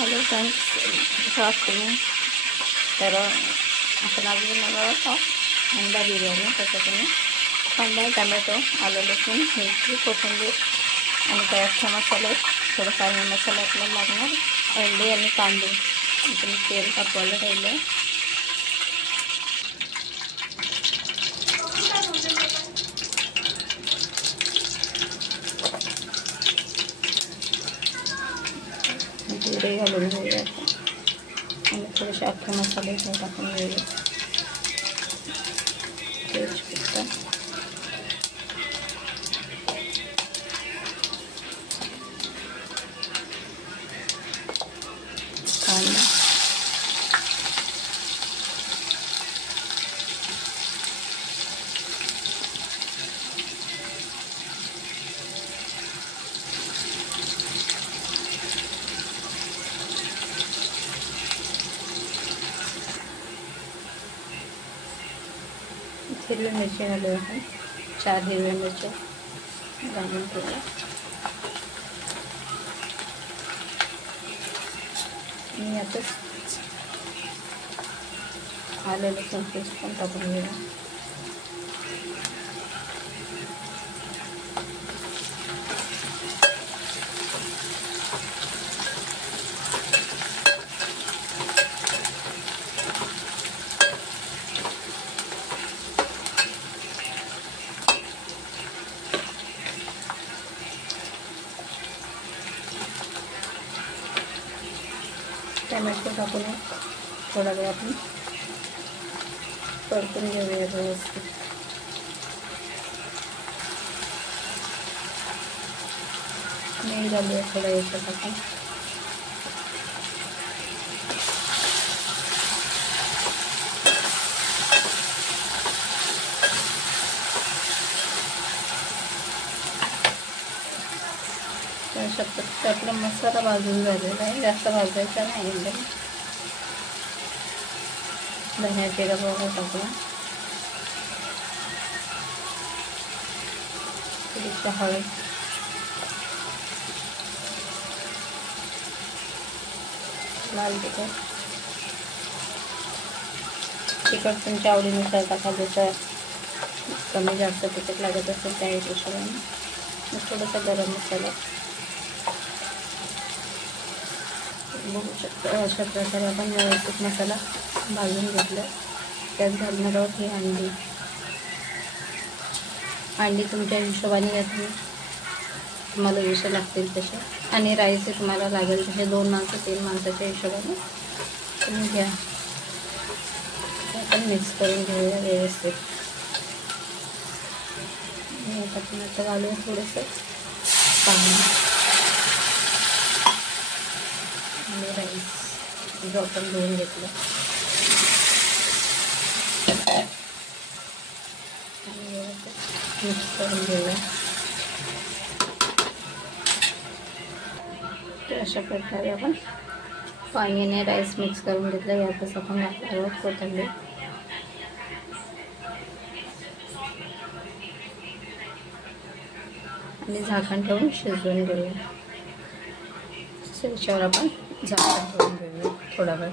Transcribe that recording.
Hello friends, कसं वाटतं तुम्ही? तर आपण आज बनवणार आहोत अंडा बिर्याणी. त्याच्यातून कांदा, टमॅटो, आलं, लसूण, मिरची, कोथिंबीर आणि काही अख्खे मसाले, थोडं पाणी मसाला आपल्याला लागणार, अंडे आणि कांदे. आपण तेल तापवायला ठेवलं आहे. जिरे घालून घेऊया आणि थोडेसे अख्खे मसाले टाकून घेऊया. तेजपत्ता, कांदा, हिरवी मिरची घालूया. आपण 4 हिरव्या मिरच्या घालून ठेवूया. आणि यातच आलं लसूण पेस्ट पण टाकून घेऊया. टमॅटो टाकून थोडा वेळ आपण परतून घेऊया व्यवस्थित. मीठ घालूया थोडं याच्यात आपण. तर आपला मसाला भाजून झालेला आहे, जास्त भाजायचा नाही. एकदम धनिया जिरा पावडर टाकूया, थोडीशी हळद, लाल तिखट तुमच्या आवडीनुसार टाका. जसं कमी जास्त तिखट लागत असेल त्या हिशोबाने. थोडासा गरम मसाला बघू शकतो. अशा प्रकारे आपण व्यवस्थित मसाला भाजून घेतला. त्यात घालणार आहोत ही अंडी तुमच्या हिशोबाने घ्या, तुम्हाला जसे लागतील तसे. आणि राईस तुम्हाला लागेल तसे 2 माणसं 3 माणसाच्या हिशोबाने तुम्ही घ्या. आपण मिक्स करून घेऊया व्यवस्थित. आपण आता घालूया थोडंसं पाणी आणि राईस जो आपण धुवून घेतलं आणि मिक्स करून घेऊया. तर अशा प्रकारे आपण पाण्याने राईस मिक्स करून घेतलं. यातच आपण घालणार आहोत कोथिंबीर आणि झाकण ठेवून शिजवून घेऊया. त्याच्यावर आपण झाकण ठेवून घेऊया थोडा वेळ.